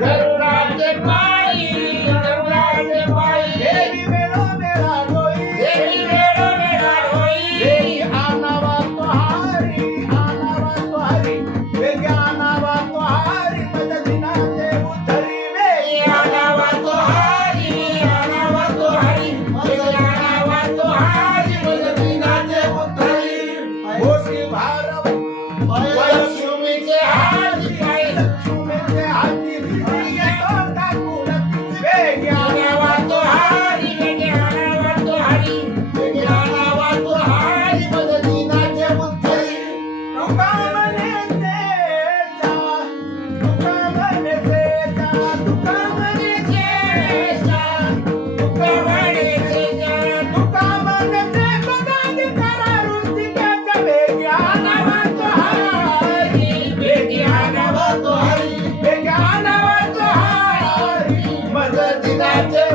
गरुडाचे पायी गरुडाचे पायी देवी वेळो वेळा होई देवी वेळो वेळा होई देवी आनावा तुहारी वेगी आनावा तुहारी मदतीनाचे उतरी वेगी आनावा तुहारी आनावा तुहारी मदतीनाचे उतरी घोषी भारव लक्ष्मीचे हाती पाय लक्ष्मीचे हाती येतो टाकून वेगी आनावा तुहारी आनावा तुहारी मदतीनाचे उतरी तुका म्हणे जा तुका म्हणे जा तुका म्हणे तुका म्हणे तुका म्हणे बघाली करा ऋषिकेच्या वेगी आनावा तुहारी वेगी आनावा तुहारी वेगी आनावा तुहारी मदतीनाचे